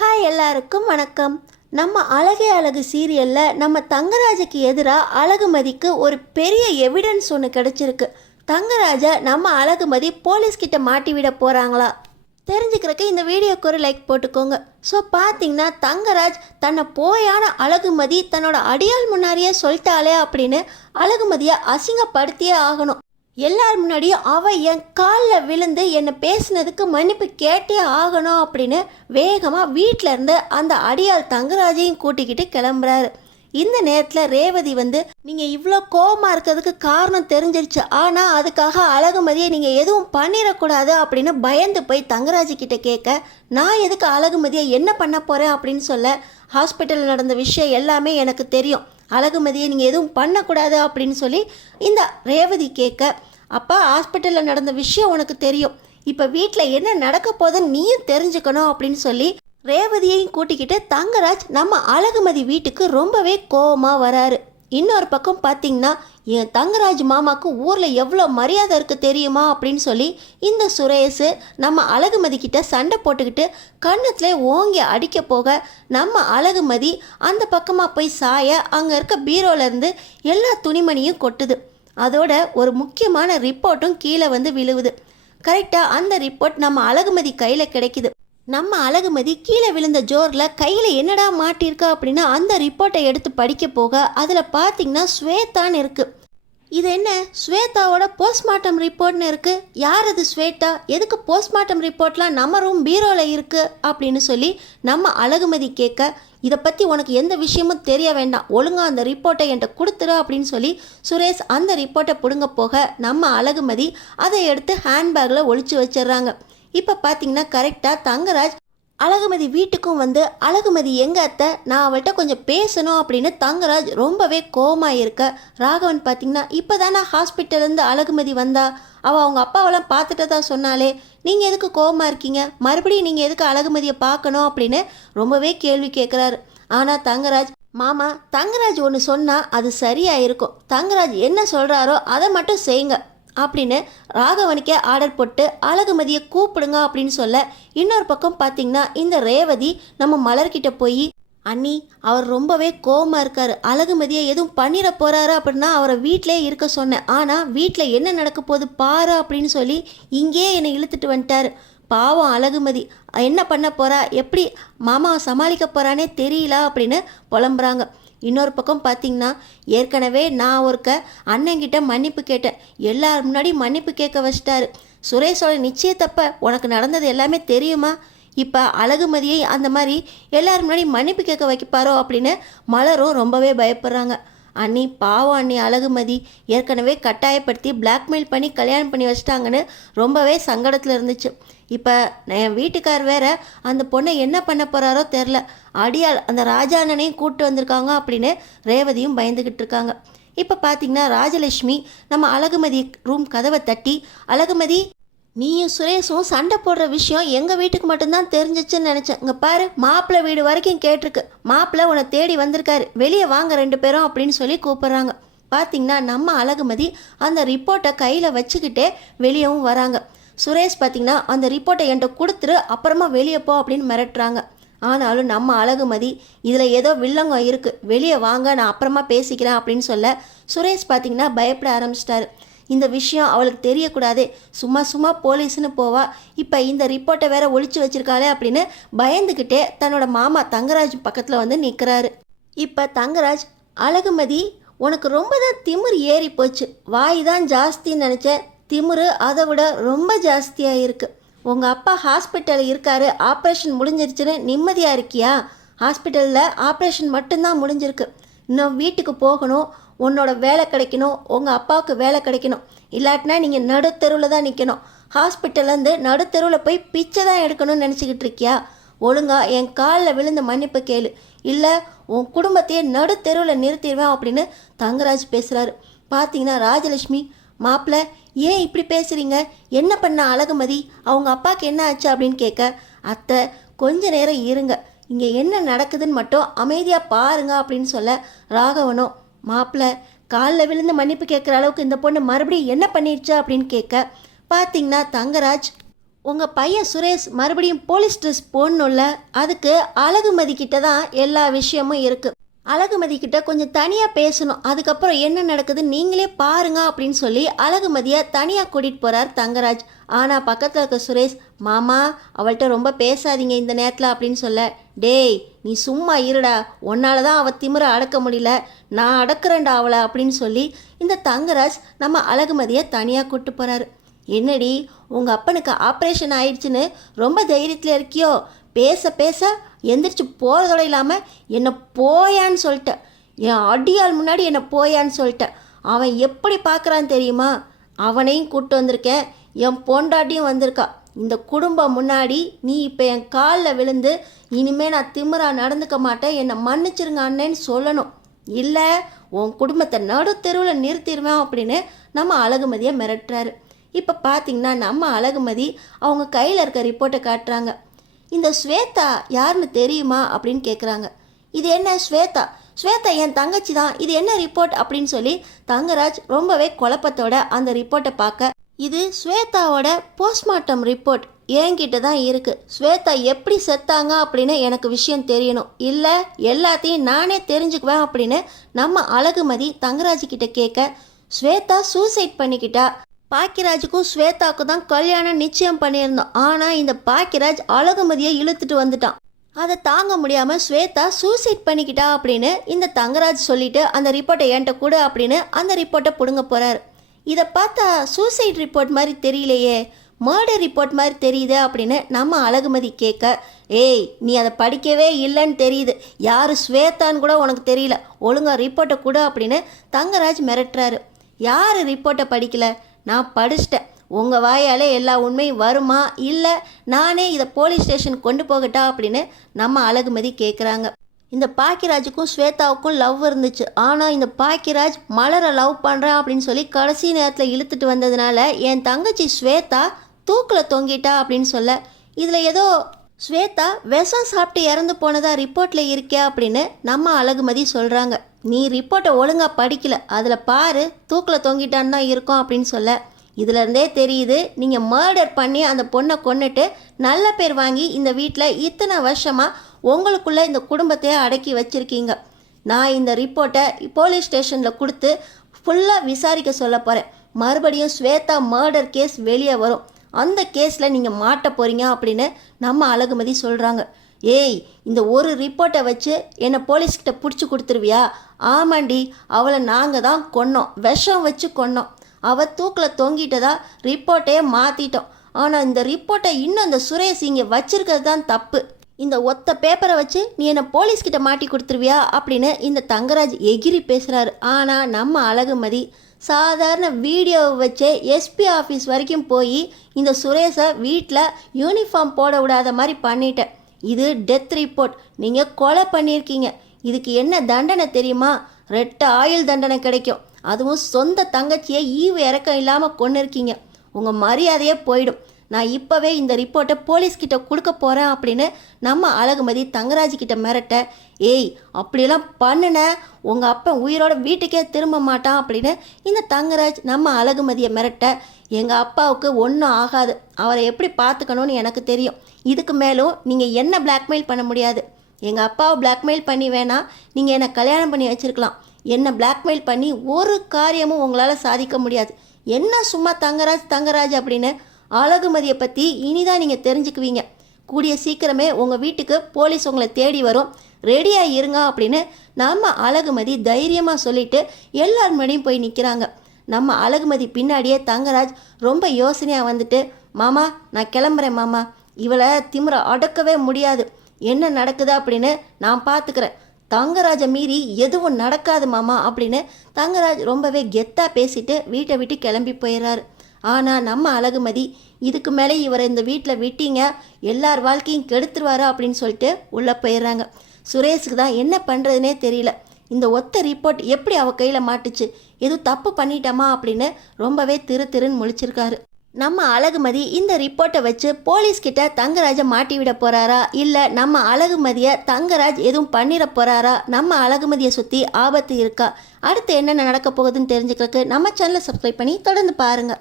Hi எல்லாருக்கும் வணக்கம். நம்ம அழகே அழகு சீரியலில் நம்ம தங்கராஜுக்கு எதிராக அழகுமதிக்கு ஒரு பெரிய எவிடன்ஸ் ஒன்று கிடச்சிருக்கு. தங்கராஜை நம்ம அழகுமதி போலீஸ்கிட்ட மாட்டி விட போகிறாங்களா தெரிஞ்சுக்கிறக்கு இந்த வீடியோக்கு ஒரு லைக் போட்டுக்கோங்க. ஸோ பார்த்தீங்கன்னா தங்கராஜ் தன்னை போயான அழகுமதி தன்னோட அடியாள் முன்னாடியே சொல்லிட்டாளே அப்படின்னு அழகுமதியை அசிங்கப்படுத்தியே ஆகணும். எல்லார் முன்னாடியும் அவள் என் காலில் விழுந்து என்னை பேசினதுக்கு மன்னிப்பு கேட்டே ஆகணும் அப்படின்னு வேகமாக வீட்டில் இருந்து அந்த அடியாள் தங்கராஜையும் கூட்டிக்கிட்டு கிளம்புறாரு. இந்த நேரத்தில் ரேவதி நீங்கள் இவ்வளோ கோபமாக இருக்கிறதுக்கு காரணம் தெரிஞ்சிருச்சு, ஆனால் அதுக்காக அழகுமதியை நீங்கள் எதுவும் பண்ணிடக்கூடாது அப்படின்னு பயந்து போய் தங்கராஜிக்கிட்ட கேட்க, நான் எதுக்கு அழகுமதியை என்ன பண்ண போகிறேன் அப்படின்னு சொல்ல, ஹாஸ்பிட்டலில் நடந்த விஷயம் எல்லாமே எனக்கு தெரியும், அழகுமதியை நீங்கள் எதுவும் பண்ணக்கூடாது அப்படின்னு சொல்லி இந்த ரேவதி கேட்க, அப்பா ஹாஸ்பிட்டலில் நடந்த விஷயம் உனக்கு தெரியும், இப்போ வீட்டில் என்ன நடக்க போதுன்னு நீயும் தெரிஞ்சுக்கணும் அப்படின்னு சொல்லி ரேவதியையும் கூட்டிக்கிட்டு தங்கராஜ் நம்ம அழகுமதி வீட்டுக்கு ரொம்பவே கோபமாக வராரு. இன்னொரு பக்கம் பார்த்தீங்கன்னா என் தங்கராஜ் மாமாவுக்கு ஊரில் எவ்வளோ மரியாதை இருக்குது தெரியுமா அப்படின்னு சொல்லி இந்த சுரேஷ் நம்ம அழகுமதி கிட்ட சண்டை போட்டுக்கிட்டு கன்னத்தில் ஓங்கி அடிக்க போக நம்ம அழகுமதி அந்த பக்கமாக போய் சாய அங்கே இருக்க பீரோலேருந்து எல்லா துணிமணியும் கொட்டுது. அதோட ஒரு முக்கியமான ரிப்போர்ட்டும் கீழே விழுவுது. கரெக்டாக அந்த ரிப்போர்ட் நம்ம அழகுமதி கையில் கிடைக்குது. நம்ம அழகுமதி கீழே விழுந்த ஜோரில் கையில் என்னடா மாட்டியிருக்கா அப்படின்னா அந்த ரிப்போர்ட்டை எடுத்து படிக்க போக அதில் பார்த்தீங்கன்னா ஸ்வேதான்னு இருக்குது. இது என்ன ஸ்வேதாவோட போஸ்ட்மார்ட்டம் ரிப்போர்ட்னு இருக்குது, யார் அது ஸ்வேதா, எதுக்கு போஸ்ட்மார்ட்டம் ரிப்போர்ட்லாம் நம்ம ரூம் பீரோவில் இருக்குது அப்படின்னு சொல்லி நம்ம அழகுமதி கேட்க, இதை பற்றி உனக்கு எந்த விஷயமும் தெரிய வேண்டாம், ஒழுங்காக அந்த ரிப்போர்ட்டை என்கிட்ட கொடுத்துரு அப்படின்னு சொல்லி சுரேஷ் அந்த ரிப்போர்ட்டை பிடுங்க போக நம்ம அழகுமதி அதை எடுத்து ஹேண்ட்பேக்கில் ஒழிச்சு வச்சிடுறாங்க. இப்போ பார்த்தீங்கன்னா கரெக்டாக தங்கராஜ் அழகுமதி வீட்டுக்கும் அழகுமதி எங்க அத்தை, நான் அவள்கிட்ட கொஞ்சம் பேசணும் அப்படின்னு தங்கராஜ் ரொம்பவே கோவமாக இருக்க, ராகவன் பார்த்தீங்கன்னா இப்போ தானே ஹாஸ்பிட்டல்லேருந்து அழகுமதி வந்தா, அவள் அவங்க அப்பாவெல்லாம் பார்த்துட்டு தான் சொன்னாலே, நீங்கள் எதுக்கு கோவமாக இருக்கீங்க, மறுபடியும் நீங்கள் எதுக்கு அழகுமதியை பார்க்கணும் அப்படின்னு ரொம்பவே கேள்வி கேட்குறாரு. ஆனால் தங்கராஜ், மாமா தங்கராஜ் ஒன்று சொன்னால் அது சரியாக இருக்கும், தங்கராஜ் என்ன சொல்கிறாரோ அதை மட்டும் செய்யுங்க அப்படின்னு ராகவனுக்கே ஆர்டர் போட்டு அழகுமதியை கூப்பிடுங்க அப்படின்னு சொல்ல, இன்னொரு பக்கம் பார்த்தீங்கன்னா இந்த ரேவதி நம்ம மலர்கிட்ட போய், அண்ணி அவர் ரொம்பவே கோவமாக இருக்காரு, அழகுமதியை எதுவும் பண்ணிட போகிறாரு அப்படின்னா அவரை வீட்டிலே இருக்க சொன்னேன், ஆனால் வீட்டில் என்ன நடக்க போகுது பாரு அப்படின்னு சொல்லி இங்கே என்னை இழுத்துட்டு வந்துட்டாரு, பாவம் அழகுமதி என்ன பண்ண போகிறா, எப்படி மாமாவை சமாளிக்க போகிறானே தெரியல அப்படின்னு புலம்புறாங்க. இன்னொரு பக்கம் பார்த்தீங்கன்னா ஏற்கனவே நான் அண்ணன்கிட்ட மன்னிப்பு கேட்டேன், எல்லார் முன்னாடி மன்னிப்பு கேட்க வச்சிட்டாரு, சுரேஷோட நிச்சயத்தப்ப உனக்கு நடந்தது எல்லாமே தெரியுமா, இப்போ அழகுமதியை அந்த மாதிரி எல்லார் முன்னாடி மன்னிப்பு கேட்க வைக்கப்பாரோ அப்படின்னு மலரும் ரொம்பவே பயப்படுறாங்க. அண்ணி பாவம் அண்ணி, அழகுமதி ஏற்கனவே கட்டாயப்படுத்தி பிளாக்மெயில் பண்ணி கல்யாணம் பண்ணி வச்சிட்டாங்கன்னு ரொம்பவே சங்கடத்தில் இருந்துச்சு. இப்போ என் வீட்டுக்கார் வேற அந்த பொண்ணை என்ன பண்ண போகிறாரோ தெரில, அடியாள் அந்த ராஜாண்ணனையும் கூப்பிட்டு வந்திருக்காங்க அப்படின்னு ரேவதியும் பயந்துக்கிட்டு இருக்காங்க. இப்போ பார்த்தீங்கன்னா ராஜலட்சுமி நம்ம அழகுமதி ரூம் கதவை தட்டி, அழகுமதி நீயும் சுரேஷும் சண்டை போடுற விஷயம் எங்கள் வீட்டுக்கு மட்டும்தான் தெரிஞ்சிச்சுன்னு நினச்சேன், இங்கே பாரு மாப்பிள்ளை வீடு வரைக்கும் கேட்டிருக்கு, மாப்பிள்ளை உன்னை தேடி வந்திருக்காரு, வெளியே வாங்க ரெண்டு பேரும் அப்படின்னு சொல்லி கூப்பிட்றாங்க. பார்த்தீங்கன்னா நம்ம அழகுமதி அந்த ரிப்போர்ட்டை கையில் வச்சுக்கிட்டே வெளியவும் வராங்க. சுரேஷ் பார்த்தீங்கன்னா அந்த ரிப்போர்ட்டை என்கிட்ட கொடுத்துரு அப்புறமா வெளியே போ அப்படின்னு மிரட்டுறாங்க. ஆனாலும் நம்ம அழகுமதி இதில் ஏதோ வில்லங்கம் இருக்குது, வெளியே வாங்க நான் அப்புறமா பேசிக்கிறேன் அப்படின்னு சொல்ல சுரேஷ் பார்த்தீங்கன்னா பயப்பட ஆரம்பிச்சிட்டாரு. இந்த விஷயம் அவளுக்கு தெரியக்கூடாதே, சும்மா போலீஸ்னு போவா, இப்போ இந்த ரிப்போர்ட்டை வேற ஒழிச்சு வச்சிருக்காளே அப்படின்னு பயந்துக்கிட்டே தன்னோட மாமா தங்கராஜ் பக்கத்தில் நிற்கிறாரு. இப்போ தங்கராஜ், அழகுமதி உனக்கு ரொம்ப தான் திமிரு ஏறி போச்சு, வாய் தான் ஜாஸ்தின்னு நினச்சேன், திமிரு அதை விட ரொம்ப ஜாஸ்தியாக இருக்குது, உங்கள் அப்பா ஹாஸ்பிட்டலில் இருக்காரு, ஆப்ரேஷன் முடிஞ்சிருச்சுன்னு நிம்மதியாக இருக்கியா, ஹாஸ்பிட்டலில் ஆப்ரேஷன் மட்டும்தான் முடிஞ்சிருக்கு, இன்னும் வீட்டுக்கு போகணும், உன்னோட வேலை கிடைக்கணும், உங்கள் அப்பாவுக்கு வேலை கிடைக்கணும், இல்லாட்டினா நீங்கள் நடுத்தெருவில் தான் நிற்கணும், ஹாஸ்பிட்டல்லேருந்து நடுத்தெருவில் போய் பிச்சை தான் எடுக்கணும்னு நினச்சிக்கிட்டு இருக்கியா, ஒழுங்கா என் காலில் விழுந்த மன்னிப்பு கேளு, இல்லை உன் குடும்பத்தையே நடுத்தெருவில் நிறுத்திடுவேன் அப்படின்னு தங்கராஜ் பேசுகிறாரு. பார்த்தீங்கன்னா ராஜலட்சுமி, மாப்பிள்ளை ஏன் இப்படி பேசுகிறீங்க, என்ன பண்ண அழகுமதி, அவங்க அப்பாவுக்கு என்ன ஆச்சு அப்படின்னு கேட்க, அத்தை கொஞ்ச நேரம் இருங்க, இங்கே என்ன நடக்குதுன்னு மட்டும் அமைதியாக பாருங்க அப்படின்னு சொல்ல, ராகவனும் மாப்பிள்ளை காலில் விழுந்து மன்னிப்பு கேட்குற அளவுக்கு இந்த பொண்ணு மறுபடியும் என்ன பண்ணிடுச்சா அப்படின்னு கேட்க, பார்த்தீங்கன்னா தங்கராஜ் உங்கள் பையன் சுரேஷ் மறுபடியும் போலீஸ் ட்ரெஸ் போடணும்ல, அதுக்கு அழகுமதி கிட்ட தான் எல்லா விஷயமும் இருக்குது. அழகுமதி கிட்ட கொஞ்சம் தனியாக பேசணும், அதுக்கப்புறம் என்ன நடக்குது நீங்களே பாருங்க அப்படின்னு சொல்லி அழகுமதியை தனியாக கூட்டிகிட்டு போகிறார் தங்கராஜ். ஆனால் பக்கத்தில் இருக்க சுரேஷ், மாமா அவள்கிட்ட ரொம்ப பேசாதீங்க இந்த நேரத்தில் அப்படின்னு சொல்ல, டேய் நீ சும்மா இருடா, உன்னால தான் அவள் திமிர அடக்க முடியல, நான் அடக்கிறேன்டா அவளை அப்படின்னு சொல்லி இந்த தங்கராஜ் நம்ம அழகுமதியை தனியாக கூப்பிட்டு போகிறாரு. என்னடி உங்கள் அப்பனுக்கு ஆப்ரேஷன் ஆயிடுச்சுன்னு ரொம்ப தைரியத்தில் இருக்கியோ, பேச பேச எந்திரிச்சு போகிறதோட இல்லாமல் என்னை போயான்னு சொல்லிட்டேன், என் அடியால் முன்னாடி என்னை போயான்னு சொல்லிட்டேன். அவன் எப்படி பார்க்குறான்னு தெரியுமா, அவனையும் கூப்பிட்டு வந்திருக்கேன், என் பொண்டாட்டியும் வந்திருக்கா. இந்த குடும்பம் முன்னாடி நீ இப்போ என் காலில் விழுந்து இனிமேல் நான் திமிரா நடந்துக்க மாட்டேன், என்னை மன்னிச்சிருங்க அண்ணேன்னு சொல்லணும், இல்லை உன் குடும்பத்தை நடு தெருவில் நிறுத்திடுவேன் அப்படின்னு நம்ம அழகுமதியை மிரட்டுறாரு. இப்போ பார்த்தீங்கன்னா நம்ம அழகுமதி அவங்க கையில் இருக்க ரிப்போர்ட்டை காட்டுறாங்க. இந்த ஸ்வேதா யாருன்னு தெரியுமா அப்படின்னு கேட்குறாங்க. இது என்ன ஸ்வேதா? ஸ்வேதா என் தங்கச்சி தான், இது என்ன ரிப்போர்ட் அப்படின்னு சொல்லி தங்கராஜ் ரொம்பவே குழப்பத்தோட அந்த ரிப்போர்ட்டை பார்க்க, இது ஸ்வேதாவோட போஸ்ட்மார்ட்டம் ரிப்போர்ட் என்கிட்ட தான் இருக்குது. ஸ்வேதா எப்படி செத்தாங்க அப்படின்னு எனக்கு விஷயம் தெரியணும், இல்லை எல்லாத்தையும் நானே தெரிஞ்சுக்குவேன் அப்படின்னு நம்ம அழகுமதி தங்கராஜ்கிட்ட கேட்க, ஸ்வேதா சூசைட் பண்ணிக்கிட்டா. பாக்கியராஜுக்கும் ஸ்வேதாவுக்கும் தான் கல்யாணம் நிச்சயம் பண்ணியிருந்தோம், ஆனால் இந்த பாக்கியராஜ் அழகுமதியை இழுத்துட்டு வந்துட்டான். அதை தாங்க முடியாமல் ஸ்வேதா சூசைட் பண்ணிக்கிட்டா அப்படின்னு இந்த தங்கராஜ் சொல்லிட்டு அந்த ரிப்போர்ட்டை என்கிட்ட கொடு அப்படின்னு அந்த ரிப்போர்ட்டை பிடுங்க போகிறாரு. இதை பார்த்தா சூசைட் ரிப்போர்ட் மாதிரி தெரியலையே, மர்டர் ரிப்போர்ட் மாதிரி தெரியுது அப்படின்னு நம்ம அழகுமதி கேட்க, ஏய் நீ அதை படிக்கவே இல்லைன்னு தெரியுது, யார் ஸ்வேதான்னு கூட உனக்கு தெரியல, ஒழுங்கா ரிப்போர்ட்டை கொடு அப்படின்னு தங்கராஜ் மிரட்டுறாரு. யார் ரிப்போர்ட்டை படிக்கல? நான் படிச்சிட்டேன், உங்கள் வாயால் எல்லா உண்மையும் வருமா, இல்லை நானே இதை போலீஸ் ஸ்டேஷன் கொண்டு போகட்டா அப்படின்னு நம்ம அழகுமதி கேட்குறாங்க. இந்த பாக்கியராஜுக்கும் ஸ்வேதாவுக்கும் லவ் இருந்துச்சு, ஆனால் இந்த பாக்கியராஜ் மலரை லவ் பண்ணுறேன் அப்படின்னு சொல்லி கடைசி நேரத்தில் இழுத்துட்டு வந்ததுனால என் தங்கச்சி ஸ்வேதா தூக்கில் தொங்கிட்டா அப்படின்னு சொல்ல, இதில் ஏதோ ஸ்வேதா விஷம் சாப்பிட்டு இறந்து போனதா ரிப்போர்ட்டில் இருக்கே அப்படின்னு நம்ம அழகுமதி சொல்கிறாங்க. நீ ரிப்போர்ட்டை ஒழுங்காக படிக்கல, அதில் பாரு தூக்கில் தொங்கிட்டான்னு தான் இருக்கும் அப்படின்னு சொல்ல, இதிலருந்தே தெரியுது நீங்கள் மர்டர் பண்ணி அந்த பொண்ணை கொன்னுட்டு நல்ல பேர் வாங்கி இந்த வீட்டில் இத்தனை வருஷமாக உங்களுக்குள்ளே இந்த குடும்பத்தையே அடக்கி வச்சுருக்கீங்க. நான் இந்த ரிப்போர்ட்டை போலீஸ் ஸ்டேஷனில் கொடுத்து ஃபுல்லாக விசாரிக்க சொல்ல போகிறேன். மறுபடியும் ஸ்வேதா மர்டர் கேஸ் வெளியே வரும், அந்த கேஸில் நீங்கள் மாட்ட போகிறீங்க அப்படின்னு நம்ம அழகுமதி சொல்கிறாங்க. ஏய் இந்த ஒரு ரிப்போர்ட்டை வச்சு என்னை போலீஸ்கிட்ட பிடிச்சி கொடுத்துருவியா? ஆமாண்டி, அவளை நாங்கள் தான் கொன்னோம், விஷம் வச்சு கொன்னோம், அவள் தூக்கில் தொங்கிட்டதா ரிப்போர்ட்டையே மாற்றிட்டோம். ஆனால் இந்த ரிப்போர்ட்டை இன்னும் இந்த சுரேஷ் இங்கே வச்சிருக்கிறது தான் தப்பு. இந்த ஒத்த பேப்பரை வச்சு நீ என்னை போலீஸ்கிட்ட மாட்டி கொடுத்துருவியா அப்படின்னு இந்த தங்கராஜ் எகிரி பேசுகிறாரு. ஆனால் நம்ம அழகுமதி சாதாரண வீடியோவை வச்சே எஸ்பி ஆஃபீஸ் வரைக்கும் போய் இந்த சுரேஷை வீட்டில் யூனிஃபார்ம் போட விடாத மாதிரி பண்ணிட்டேன். இது டெத் ரிப்போர்ட், நீங்கள் கொலை பண்ணியிருக்கீங்க, இதுக்கு என்ன தண்டனை தெரியுமா? ரெட்ட ஆயுள் தண்டனை கிடைக்கும், அதுவும் சொந்த தங்கச்சியை ஈவு இறக்கம் இல்லாமல் கொண்டு இருக்கீங்க, உங்கள் மரியாதையே போயிடும். நான் இப்போவே இந்த ரிப்போர்ட்டை போலீஸ்கிட்ட கொடுக்க போகிறேன் அப்படின்னு நம்ம அழகுமதி தங்கராஜ்கிட்ட மிரட்ட, ஏய் அப்படியெல்லாம் பண்ணுன உங்கள் அப்பன் உயிரோட வீட்டுக்கே திரும்ப மாட்டான் அப்படின்னு இந்த தங்கராஜ் நம்ம அழகுமதியை மிரட்ட, எங்கள் அப்பாவுக்கு ஒன்றும் ஆகாது, அவரை எப்படி பார்த்துக்கணும்னு எனக்கு தெரியும், இதுக்கு மேலும் நீங்கள் என்ன பிளாக்மெயில் பண்ண முடியாது. எங்கள் அப்பாவை பிளாக்மெயில் பண்ணி வேணால் நீங்கள் என்னை கல்யாணம் பண்ணி வச்சுருக்கலாம், என்னை பிளாக்மெயில் பண்ணி ஒரு காரியமும் உங்களால் சாதிக்க முடியாது. என்ன சும்மா தங்கராஜ் தங்கராஜ் அப்படின்னு அழகுமதியை பற்றி இனிதான் நீங்கள் தெரிஞ்சுக்குவீங்க. கூடிய சீக்கிரமே உங்கள் வீட்டுக்கு போலீஸ் உங்களை தேடி வரும், ரெடியாக இருங்க அப்படின்னு நம்ம அழகுமதி தைரியமாக சொல்லிவிட்டு எல்லார் முன்னாடியும் போய் நிற்கிறாங்க. நம்ம அழகுமதி பின்னாடியே தங்கராஜ் ரொம்ப யோசனையாக வந்துட்டு, மாமா நான் கிளம்புறேன் மாமா, இவளை திமிர அடக்கவே முடியாது, என்ன நடக்குதா அப்படின்னு நான் பார்த்துக்கிறேன், தங்கராஜை மீறி எதுவும் நடக்காது மாமா அப்படின்னு தங்கராஜ் ரொம்பவே கெத்தாக பேசிட்டு வீட்டை விட்டு கிளம்பி போயிடுறாரு. ஆனால் நம்ம அழகுமதி இதுக்கு மேலே இவரை இந்த வீட்டில் விட்டீங்க எல்லார் வாழ்க்கையும் கெடுத்துருவாரா அப்படின்னு சொல்லிட்டு உள்ளே போயிடுறாங்க. சுரேஷுக்கு தான் என்ன பண்ணுறதுனே தெரியல, இந்த ஒத்த ரிப்போர்ட் எப்படி அவள் கையில் மாட்டுச்சு, எதுவும் தப்பு பண்ணிட்டோமா அப்படின்னு ரொம்பவே திருன்னு முழிச்சிருக்காரு. நம்ம அழகுமதி இந்த ரிப்போர்ட்டை வச்சு போலீஸ்கிட்ட தங்கராஜை மாட்டி விட போகிறாரா, இல்லை நம்ம அழகுமதியை தங்கராஜ் எதுவும் பண்ணிட போகிறாரா, நம்ம அழகுமதியை சுற்றி ஆபத்து இருக்கா, அடுத்து என்னென்ன நடக்க போகுதுன்னு தெரிஞ்சுக்கிறதுக்கு நம்ம சேனலை சப்ஸ்கிரைப் பண்ணி தொடர்ந்து பாருங்கள்.